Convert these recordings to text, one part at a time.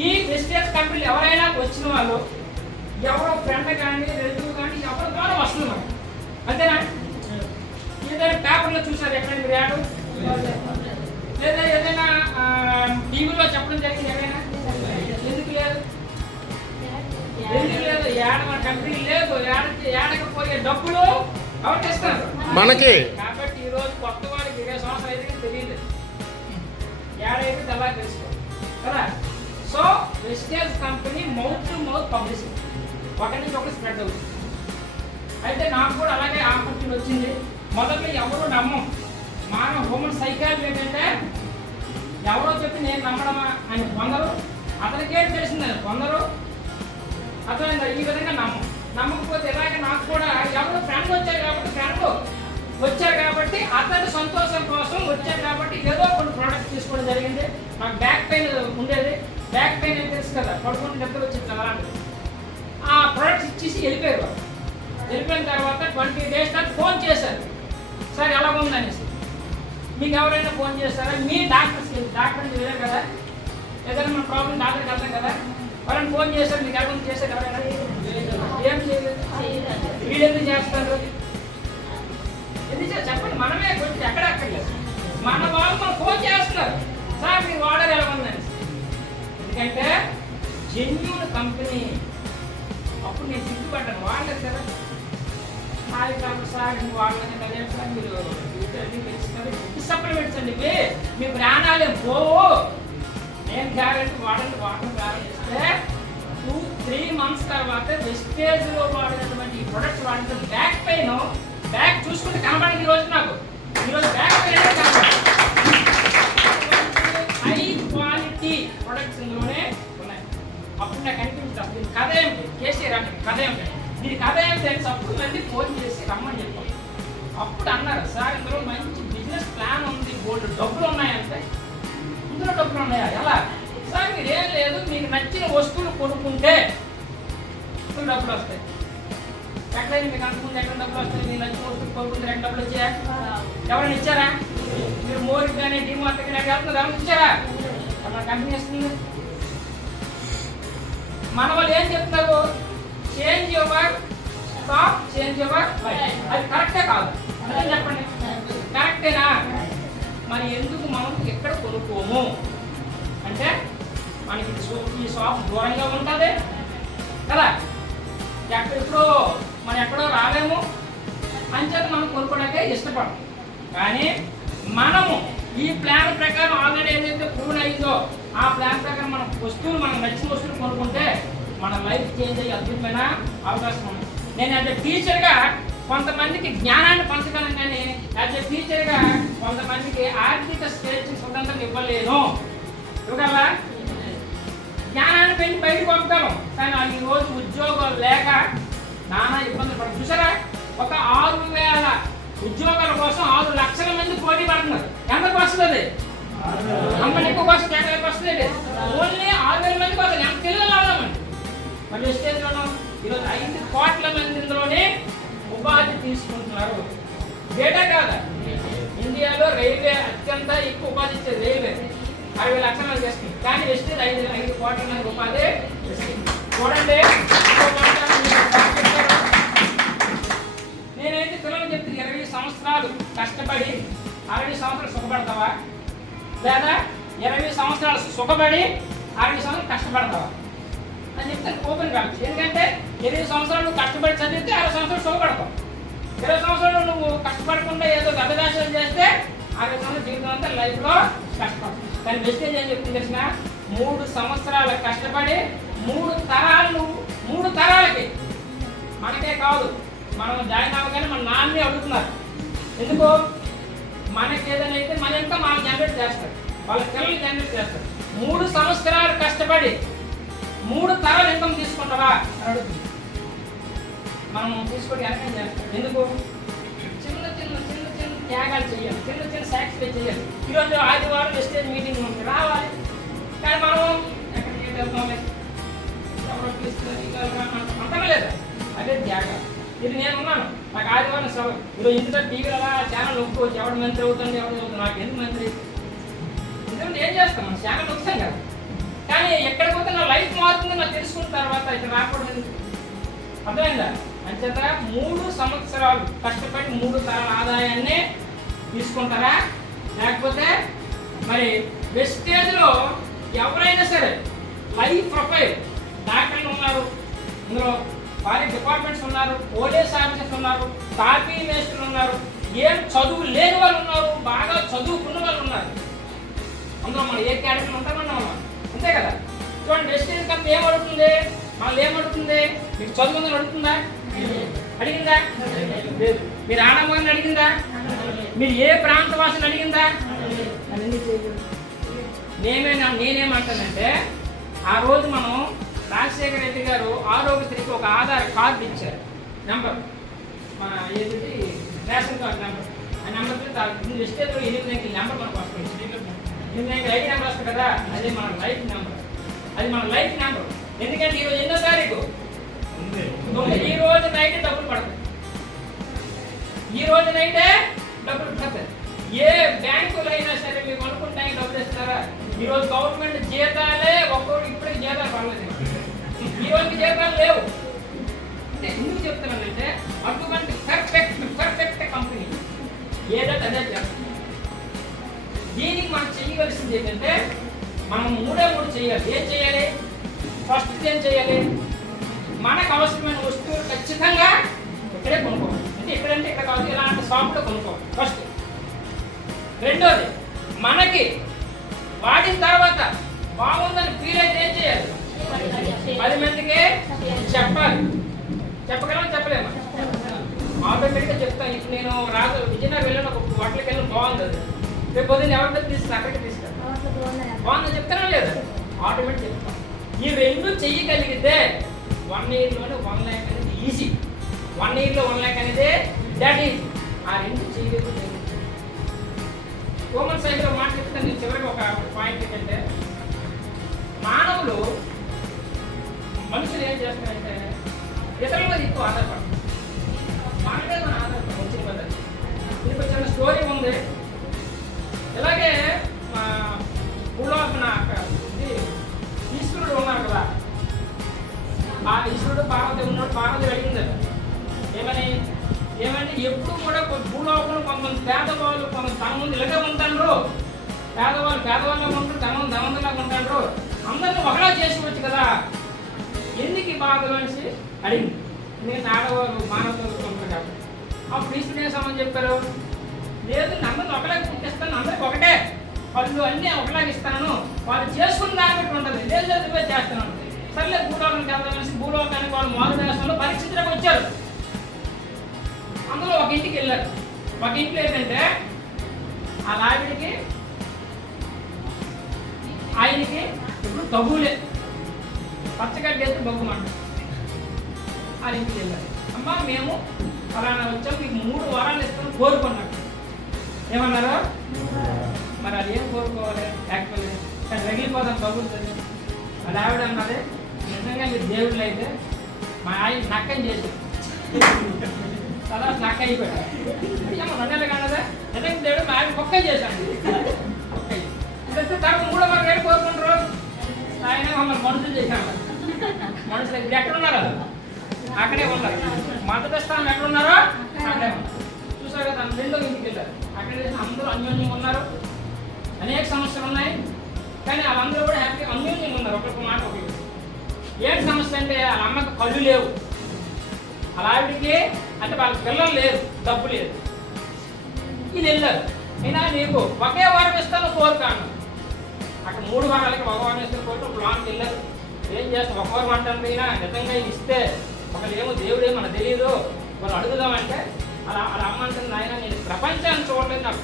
ఈ వెస్టేజ్ కంపెనీలు ఎవరైనా వచ్చిన వాళ్ళు ఎవరో ఫ్రెండ్ కానీ రిలేటివ్ కానీ ఎవరి ద్వారా వస్తుంది మనకి, అంతేనా? ఏదైనా పేపర్లో చూసారు ఎక్కడైనా మీరు యాడ్, లేదా ఏదైనా టీవీలో చెప్పడం జరిగింది ఎక్కడైనా? ఎందుకు లేదు? ఎందుకు లేదు? యాడ్ మన కంపెనీ లేదు, యాడకపోయే డబ్బులు ఎవరికి ఇస్తారు? మనకి. కాబట్టి ఈ రోజు కొత్త వాడికి 20 సంవత్సరాలు అయితే తెలియదు, యాడ్ అయితే తెల్లా తెలుసుకో కదా. So wastage company mouth to mouth publicity, ఒకరి నుంచి ఒకటి స్ప్రెడ్ అవుతుంది. అయితే నాకు కూడా అలాగే ఆపర్చునిటీ వచ్చింది. మొదట్లో ఎవరు నమ్మం, మన హ్యూమన్ సైకాలజీ ఏంటంటే ఎవరో చెప్పి నేను నమ్మడమా అని కొందరు, అతనికే తెలిసిందని కొందరు, అతను ఈ విధంగా నమ్మకపోతే ఇలాగే నాకు కూడా ఎవరు ఫ్రెండ్ వచ్చారు కాబట్టి అతని సంతోషం కోసం వచ్చారు కాబట్టి ఏదో కొన్ని ప్రోడక్ట్ తీసుకోవడం జరిగింది. నాకు బ్యాక్ పెయిన్ ఉండేది, బ్యాక్ పెయిన్ ఏం తెలుసు కదా, పడుకుంటే నిద్ర వచ్చింది కదా, ఆ ప్రోడక్ట్స్ ఇచ్చేసి వెళ్ళిపోయారు. వెళ్ళిపోయిన తర్వాత 20 days తర్వాత ఫోన్ చేశారు, సార్ ఎలా ఉందనేసి. మీకు ఎవరైనా ఫోన్ చేస్తారా? మీ డాక్టర్స్కి వెళ్ళారు కదా, ఏదైనా మన ప్రాబ్లం డాక్టర్కి వెళ్తాం కదా, వాళ్ళని ఫోన్ చేశారు, మీకు ఎవరైనా చేశారు ఎవరైనా? ఏం చేయలేదు. వీళ్ళు ఎందుకు చేస్తారు? ఎందుకు చెప్పండి, మనమే కొంచెం ఎక్కడెక్కర్లేదు, మన వాళ్ళు మనం ఫోన్ చేస్తున్నారు, సార్ మీరు వాడారు ఎలా ఉందని. ఎందుకంటే జెన్యూన్ కంపెనీ. అప్పుడు నేను సిగ్గుపడ్డాను, వాడలేదు కదా మాది కాదు సార్, నువ్వు వాడలేదు అదే సార్, మీరు సప్లిమెంట్స్ అండి మీ ప్రాణాలే పోవు, నేను గ్యారెంటీ వాడండి వాటర్ ప్రారంభిస్తే 2-3 months తర్వాత వెస్టేజ్లో వాడినటువంటి ఈ ప్రొడక్ట్స్ వాడిన బ్యాక్ పెయిన్, బ్యాక్ చూసుకుంటే కనబడింది ఈరోజు నాకు, ఈరోజు బ్యాక్ పెయిన్ కనబడింది. హై క్వాలిటీ ప్రొడక్ట్స్ ఇందులోనే ఉన్నాయి. అప్పుడు నాకు అనిపించింది దీని కథ ఏమిటి, కేసీఆర్ అంటే కథ ఏమిటి, దీని కథ ఏమిటి అని అప్పుడు మళ్ళీ ఫోన్ చేసి రమ్మని చెప్పాం. అప్పుడు అన్నారు, సార్ ఇందులో మంచి బిజినెస్ ప్లాన్ ఉంది, గోల్డ్ డబ్బులు ఉన్నాయంటే. ఇందులో డబ్బులు ఉన్నాయా? ఎలా సార్? మీరు ఏం లేదు, మీకు నచ్చిన వస్తువులు కొనుక్కుంటే డబ్బులు వస్తాయి. ఎక్కడైనా మీకు అనుకుంటే ఎక్కడ డబ్బులు వస్తాయి? మీకు నచ్చిన వస్తువులు కొనుక్కుంటే ఎక్కడ డబ్బులు వచ్చాయా? ఎవరైనా ఇచ్చారా? మీరు మోరికి కానీ డిమార్ట్ కానీ వెళ్తున్నారు, ఎవరైనా ఇచ్చారా? మన కంపెనీ ఇస్తుంది. మన వాళ్ళు ఏం చెప్తారు? Change your thought, change your life. అది కరెక్టే కాదు? అదే చెప్పండి, కరెక్టేనా? మరి ఎందుకు మనం ఎక్కడ కొనుక్కోము అంటే మనకి ఈ షాప్ దూరంగా ఉంటుంది కదా, ఎక్కడెప్పుడో మనం ఎక్కడో రాలేము అంచేత మనం కొనుక్కోవడానికే ఇష్టపడం. కానీ మనము ఈ ప్లాన్ ప్రకారం ఆల్రెడీ ఏదైతే ప్రూవ్ అయిందో ఆ ప్లాన్ ప్రకారం మన వస్తువులు, మనకు నచ్చిన వస్తువులు కొనుక్కుంటే మన లైఫ్ చేంజ్ అయ్యే అద్భుతమైన అవకాశం ఉంది. నేను యాజ్ ఎ టీచర్గా కొంతమందికి జ్ఞానాన్ని పంచగలను, కానీ యాజ్ ఎ టీచర్గా కొంతమందికి ఆర్థిక స్వతంత్రం ఇవ్వలేను. ఇవ్వగలరా? జ్ఞానాన్ని పెంచి బయటకు పంపుతాను, కానీ ఈ రోజు ఉద్యోగాలు లేక నానా ఇబ్బందులు పడుతుంది. చూసారా, ఒక 6,000 ఉద్యోగాల కోసం 6 లక్షల మంది పోటీ పడుతున్నారు. ఎంతకు వస్తుంది? కంపెనీ ఎక్కువ కోసం కేటాయింపు వస్తుంది. ఓన్లీ 6,000 మంది కోసం ఎంత పిల్లలు అవదామండి. మరి వెస్టేజ్లోనూ ఈరోజు 5 కోట్ల మంది ఇందులోనే ఉపాధి తీసుకుంటున్నారు. డేటా కాదా? ఇండియాలో రైల్వే అత్యంత ఎక్కువ ఉపాధి ఇచ్చేది రైల్వే, 60 లక్షలు చేస్తుంది. కానీ వెస్టేజ్ 5 కోట్ల మంది ఉపాధి చూడండి. నేనైతే పిల్లలు చెప్తే 20 సంవత్సరాలు కష్టపడి 60 సంవత్సరాలు సుఖపడతావా, లేదా 20 సంవత్సరాలు సుఖపడి 60 సంవత్సరాలు కష్టపడతావా అని చెప్తే ఓపెన్ కాదు. ఎందుకంటే 20 సంవత్సరాలు నువ్వు కష్టపడి చదివితే 60 సంవత్సరాలు సుఖపడతావు. 20 సంవత్సరాలు నువ్వు కష్టపడకుండా ఏదో గతదాశలు చేస్తే 60 సంవత్సరాల జీవితం అంతా లైఫ్లో కష్టపడతావు. కానీ వెస్టేజ్ ఏం చెప్తుంది తెలిసిన, 3 సంవత్సరాలు కష్టపడి 3 తరాలకి మనకే కాదు, మనం జాయిన్ అవ్వగానే మన నాన్నే అడుగుతున్నారు. ఎందుకు? మనకి ఏదైనా అయితే మన ఇంకా మనం జనరేట్ చేస్తారు, వాళ్ళ పిల్లలు జనరేట్ చేస్తారు. 3 సంవత్సరాలు కష్టపడి 3 తరాలు ఇన్కమ్ తీసుకుంటారా అని అడుగుతుంది. మనం తీసుకొని వెనకం చేస్తాం. ఎందుకు? చిన్న చిన్న చిన్న చిన్న త్యాగాలు చేయాలి, చిన్న చిన్న సాక్రిఫై చేయాలి. ఈరోజు ఆదివారం వెస్టేజ్ మీటింగ్ ఉంది, రావాలి. కానీ మనం ఎక్కడికి వెళ్తాం, ఎవరో తీసుకొని అంతగా లేదా? అదే త్యాగం. ఇది నేను ఉన్నాను, నాకు ఆదివారం సెలవు. ఈరోజు ఇంట్లో టీవీలో ఛానల్ ఒప్పుకోవచ్చు, ఎవడు మంత్రి అవుతుంది, ఎవరు అవుతుంది, నాకు ఎందుకు మంత్రి? ఎందుకంటే ఏం చేస్తాం, మన ఛానల్ వస్తాం కదా. కానీ కానీ ఎక్కడికి పోతే నా లైఫ్ మారుతుంది నాకు తెలుసుకున్న తర్వాత ఇక్కడ రాకూడదు. అర్థమైందా? అంచేత 3 సంవత్సరాలు కష్టపడి 3 తరాల ఆదాయాన్ని తీసుకుంటారా? లేకపోతే మరి వెస్టేజ్లో ఎవరైనా సరే లైఫ్ ప్రొఫైల్ డాక్టర్లు ఉన్నారు, ఇందులో వారి డిపార్ట్మెంట్స్ ఉన్నారు, పోలీస్ ఆఫీసర్స్ ఉన్నారు, కాపీ మేస్టర్లు ఉన్నారు, ఏం చదువు లేని వాళ్ళు ఉన్నారు, బాగా చదువుకున్న వాళ్ళు ఉన్నారు. అందులో మనం ఏ కేటగిరీలో ఉంటామన్నా మనం అంతే కదా. చూడండి వెస్టేజ్ కంపెనీ ఏం అడుగుతుంది? వాళ్ళు ఏమడుగుతుంది? మీకు చదువుకుందని అడుగుతుందా? అడిగిందా? లేదు. మీరు ఆడమని అడిగిందా? మీరు ఏ ప్రాంత వాసులు అడిగిందా? నేనేమంటానంటే ఆ రోజు మనం రాజశేఖర రెడ్డి గారు ఆరోగ్యశ్రీకి ఒక ఆధార్ కార్డు ఇచ్చారు, నెంబర్ మన ఏది రేషన్ కార్డు నెంబర్. ఆ నెంబర్ వెస్టేజ్లో 8 అంకెల నెంబర్ మనకు వస్తుంది. 8 అంకెల ఐడి నెంబర్ వస్తుంది కదా, అదే మన లైఫ్ నెంబర్. అది మన లైఫ్ నెంబర్. ఎందుకంటే ఈరోజు 8వ తారీఖు, ఈ రోజు నైతే డబ్బులు పడతాయి. ఈ రోజు నైతే డబ్బులు పడతాయి. ఏ బ్యాంకులు అయినా సరే మీకు అనుకుంటే డబ్బులు ఇస్తారా? ఈరోజు గవర్నమెంట్ జీతాలే ఒక్కొక్కరు ఇప్పటికి జీతాలు పడలేదు. ఈ రోజుకి జీతాలు లేవు. అంటే ఎందుకు చెప్తున్నానంటే అటువంటి పర్ఫెక్ట్ కంపెనీ ఏదంటే అదే చేస్తుంది. దీనికి మనం చేయవలసింది ఏంటంటే మనం 3 చేయాలి. ఏం చేయాలి? ఫస్ట్ ఏం చేయాలి? మనకు అవసరమైన వస్తువులు ఖచ్చితంగా ఇక్కడే కొనుక్కోవాలి. అంటే ఎక్కడంటే ఇక్కడ కాదు, ఇలాంటి షాప్లో కొనుక్కోవాలి ఫస్ట్. రెండోది, మనకి వాడిన తర్వాత బాగుందని ఫీల్ అయితే ఏం చేయాలి? 10 మందికి చెప్పాలి. చెప్పలేమా? ఆటోమేటిక్గా చెప్తాను. ఇప్పుడు నేను విజయనగరం వెళ్ళిన ఒక హోటల్కి వెళ్ళిన బాగుంది, అది రేపు పొద్దున్న ఎవరితో తీసుకుని అక్కడికి తీసుకెళ్ళి బాగుందని చెప్తానా లేదా? ఆటోమేటిక్ చెప్తాను. ఈ 2 చెయ్యగలిగితే 1 ఇయర్లోనే 1 lakh అనేది ఈజీ. 1 ఇయర్లో 1 lakh అనేది దాట్ ఈజ్. ఆ 2 చేయగలిగితే హ్యూమన్ సైకిల్లో మాట చెప్తే నేను చివరికి ఒక పాయింట్ ఏంటంటే మనుషులు ఏం చేస్తారంటే ఇతరుల మీద ఎక్కువ ఆధారపడతారు. మనమే మన ఆధారపడతాం వచ్చిన పద్ధతి. దీనికి చిన్న స్టోరీ ఉంది. ఇలాగే భూలోకన ఈశ్వరుడు ఉన్నారు కదా, ఆ ఈశ్వరుడు పార్వతి ఉన్నాడు. పార్వతి అడిగింది ఏమంటే ఎప్పుడు కూడా భూలోకంలో కొంతమంది పేదవాళ్ళు కొంతమంది ఇలాగే ఉంటారు, పేదవాళ్ళగా ఉంటారు, ధనవంతులాగా ఉంటారు, అందరినీ ఒకలా చేసుకోవచ్చు కదా, ఎందుకు ఈ బాధలు అనేసి అడిగింది. ఎందుకంటే ఆడవాళ్ళు మానవులు ఉంటారు కాబట్టి. అప్పుడు ఈశ్వరుడు ఏం సమాధానం చెప్పారు? లేదు, అందరిని ఒకలాగా పుట్టిస్తాను, అందరికి ఒకటే పళ్ళు అన్నీ ఒకలాగా ఇస్తాను, వాళ్ళు చేసుకున్న దాన్ని బట్టి ఉంటుంది, లేదు చేస్తాను. సర్లే భూలోకానికి వెళ్దామనేసి భూలోకానికి వాళ్ళు మారు దేశంలో పరీక్షించడానికి వచ్చారు. అందులో ఒక ఇంటికి వెళ్ళారు. ఒక ఇంట్లో ఏంటంటే ఆ లావిడికి ఆయనకి ఇప్పుడు తగులే పచ్చగడ్డ వేస్తే బొగ్గమంట. ఆ ఇంటికి వెళ్ళారు. అమ్మా మేము ఫలానా వచ్చాం, మీకు 3 వారాలు ఇస్తాను కోరుకున్నాం. ఏమన్నారు? మరి అది ఏం కోరుకోవాలి? యాక్చువల్గా కానీ రగిలిపోదాం తగులుతుంది. అది ఆవిడ అన్నది, నిజంగా మీరు దేవుళ్ళు అయితే మా ఆయన నక్కని చేసి తర్వాత నక్క అయిపోయాడు. అయ్యమ్మ 2 నెలలు కానదా నిజంగా దేవుడు మా ఆయన కుక్క చేశాడు. తర్వాత 3వ వారం ఏడు కోరుకుంటారు. ఆయన మమ్మల్ని మనుషులు చేశాను. మనుషులు ఇప్పుడు ఎక్కడున్నారు? అక్కడే ఉన్నారు. మొదటి స్థానం ఎక్కడున్నారో అక్కడే ఉన్నారు. చూసారు కదా, 2వ ఇంటికి వెళ్ళారు. అక్కడే అందరూ అన్యోన్యంగా ఉన్నారు. అనేక సమస్యలు ఉన్నాయి, కానీ వాళ్ళందరూ కూడా హ్యాపీగా అన్యోన్యంగా ఉన్నారు. ఒకరికి మాట ఒకటి. ఏంటి సమస్య అంటే వాళ్ళ అమ్మకి కళ్ళు లేవు, అలా ఆవిడికి అంటే వాళ్ళ పిల్లలు లేరు, డబ్బు లేదు. ఇది వెళ్ళారు. అయినా నీకు ఒకే వారం ఇస్తాను కోరుకాను. అక్కడ 3 వారాలకి ఒక వారం ఇస్తాను కోరుకు లాంగ్ వెళ్ళారు. ఏం చేస్తాం? ఒక వారం అంటాను అయినా నిజంగా ఇది ఇస్తే ఒకళ్ళు ఏమో దేవుడేమో మనకు తెలియదు, వాళ్ళు అడుగుదామంటే అలా అమ్మ అంటుంది, ఆయన నేను ప్రపంచాన్ని చూడలేదు, నాకు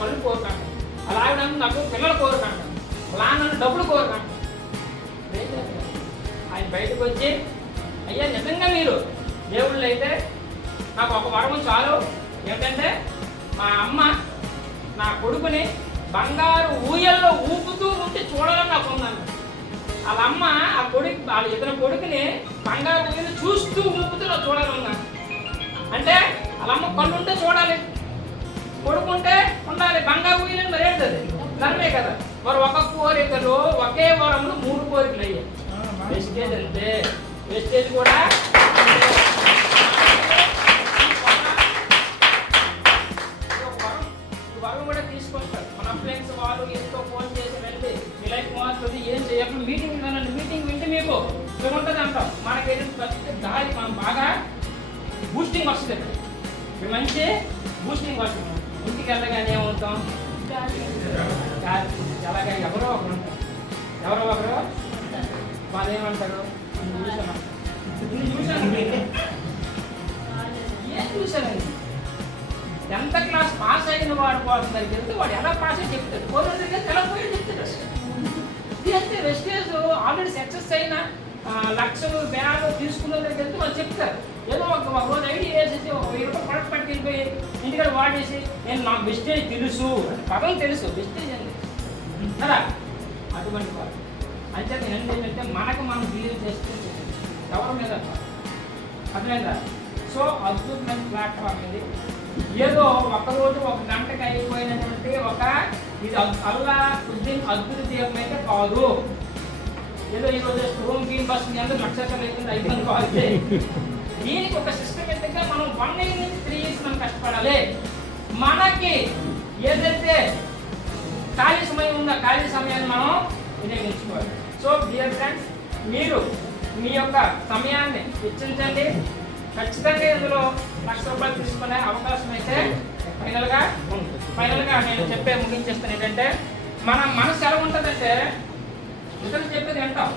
కళ్ళు కోరుకాను. అలా ఆవిడ నాకు పిల్లలు కోరుకంట, అలా నన్ను డబ్బులు కోరుకంట. ఆయన బయటకు వచ్చి, అయ్యా నిజంగా మీరు దేవుళ్ళు అయితే నాకు ఒక వరం చాలు. ఏంటంటే మా అమ్మ నా కొడుకుని బంగారు ఊయల్లో ఊపుతూ ఉంటే చూడాలని నాకు ఉందన్న. వాళ్ళ అమ్మ ఆ కొడుకు వాళ్ళ ఇతర కొడుకుని బంగారు ఊయలు చూస్తూ ఊపుతూ నాకు చూడాలన్నాను. అంటే వాళ్ళ అమ్మ కళ్ళు ఉంటే చూడాలి, కొడుకుంటే ఉండాలి, బంగారు ఊయలని మరి ఏంటది ధర్మే కదా. మరి ఒక కోరికలో ఒకే వరంలో 3 కోరికలు అయ్యాయి. వెస్టేజ్ అంతే, వెస్టేజ్ కూడా వరం కూడా తీసుకొస్తారు. మన ఫ్రెండ్స్ వాళ్ళు ఎంతో ఫోన్ చేసి వెళ్ళి మీ లైఫ్ మారుతుంది, ఏం చేయకుండా మీటింగ్ వినండి, మీటింగ్ వింటే మీకు ఏముంటుంది అంటాం. మనకి ప్రతి దారి మనం బాగా బూస్టింగ్ వస్తుంది, మంచి బూస్టింగ్ వస్తుంది. ఇంటికి వెళ్ళగానే ఏమవుతాం, అలాగే ఎవరో ఒకరు ఉంటారు, ఎవరో ఒకరు వాళ్ళు ఏమంటారు, ఏం చూశానండి. 10th క్లాస్ పాస్ అయిన వాడు కోసం దగ్గరికి వెళ్తే వాడు ఎలా పాస్ అయ్యి చెప్తాడు, కోరిన దగ్గర ఎలా పోయి చెప్తాడు. ఇది అంటే వెస్టేజ్ ఆల్రెడీ సక్సెస్ అయిన లక్షలు వేలు తీసుకున్న దగ్గరికి వెళ్తే వాళ్ళు చెప్తారు. ఏదో ఒక రోజు ఐడియా వేసేసి ఒక 1000 రూపాయలు ప్రొడక్ట్ పట్టుకెళ్ళిపోయి ఇంటికాడ వాడేసి నేను నాకు వెస్టేజ్ తెలుసు పదం తెలుసు, వెస్టేజ్ అని కదా. అటువంటి వాడు అంటే నేను ఏంటంటే మనకు మనం బిలీవ్ చేస్తే ఎవరి మీద అర్థమైందా. సో అద్భుతమైన ప్లాట్ఫామ్ ఇది. ఏదో ఒకరోజు 1 గంటకి అయిపోయినటువంటి ఒక ఇది అల్లావుద్దీన్ అద్భుత దీపం అయితే కాదు. ఏదో ఈరోజు రూమ్ గీమ్ బస్ అందరూ లక్షలు అయిపోయింది అయిపోయింది కాదు. దీనికి ఒక సిస్టమేటిక్గా మనం 1 year నుంచి 3 years మనం కష్టపడాలి. మనకి ఏదైతే ఖాళీ సమయం ఉందో ఖాళీ సమయాన్ని మనం వినియోగించుకోవాలి. సో డియర్ ఫ్రెండ్స్, మీరు మీ యొక్క సమయాన్ని వెచ్చించండి. ఖచ్చితంగా ఇందులో ₹1,00,000 తీసుకునే అవకాశం అయితే ఫైనల్గా నేను ముగించేస్తాను ఏంటంటే, మన మనసు ఎలా ఉంటుందంటే ఇతరులు చెప్పేది వింటాం.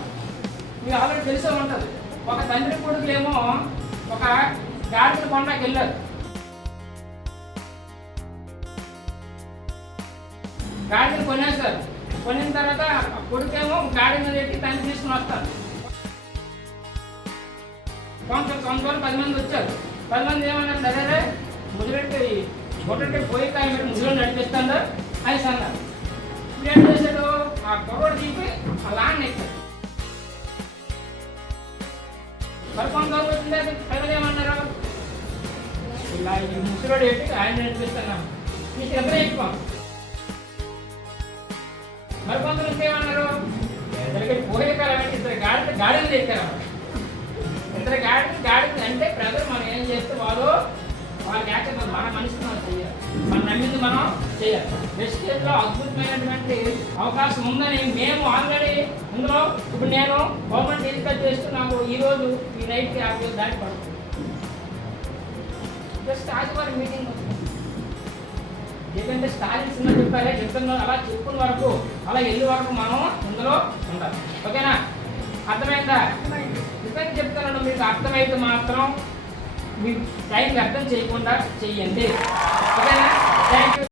మీకు ఆల్రెడీ తెలిసే ఉంటుంది. ఒక తండ్రి కొడుకులు ఏమో ఒక గాడిద కొండకి వెళ్ళారు. గాడిని కొనేస్తారు. కొనిన తర్వాత కొడుకేమో గాడి మీద ఎక్కి తండ్రి తీసుకుని వస్తారు. సంవత్సరాలు 10 మంది వచ్చారు. 10 మంది ఏమన్నారు, అదే ముదిరెట్టి కొట్టంటే పోయి కాయ మీరు ముదిలో నడిపిస్తుందా అని అన్నారు. ఇప్పుడు ఏం చేశాడు, ఆ కొరడు తీపి ఆ లాన్ ఎక్కాడు. కొంతవరకు వచ్చిందే ప్రజలు ఏమన్నారు, ఇలా ఈ ముసిరోడు ఎట్టి ఆయన నడిపిస్తున్నాం మీకు ఎంత ఎక్కువ. మరికొందరు ఇంకేమన్నారు, పోయే కాలం అంటే ఇద్దరు గాడిని ఎక్కారు. ఇద్దరు గాడి అంటే ప్రజలు మనం ఏం చేస్తే వాళ్ళకి యాక్చువల్ మన మనిషిని మనం చేయాలి, మనం నమ్మింది మనం చేయాలి. వెస్టేజ్లో అద్భుతమైనటువంటి అవకాశం ఉందని మేము ఆల్రెడీ ఇందులో ఇప్పుడు నేను గవర్నమెంట్ ఎడ్యుకేట్ చేస్తూ నాకు ఈరోజు ఈ నైట్కి 50,000 దాటి పడుతుంది. జస్ట్ ఆదివారం మీటింగ్ ఎందుకంటే స్టాలిన్ సినిమా చెప్పారే చెప్తున్నా అలా చెప్పుకున్న వరకు అలా వెళ్ళే వరకు మనం ఇందులో ఉండాలి. ఓకేనా, అర్థమైందా? నిజంగా చెప్తాను, మీకు అర్థమైతే మాత్రం మీ టైంకి అర్థం చేయకుండా చెయ్యండి. ఓకేనా, థ్యాంక్ యూ.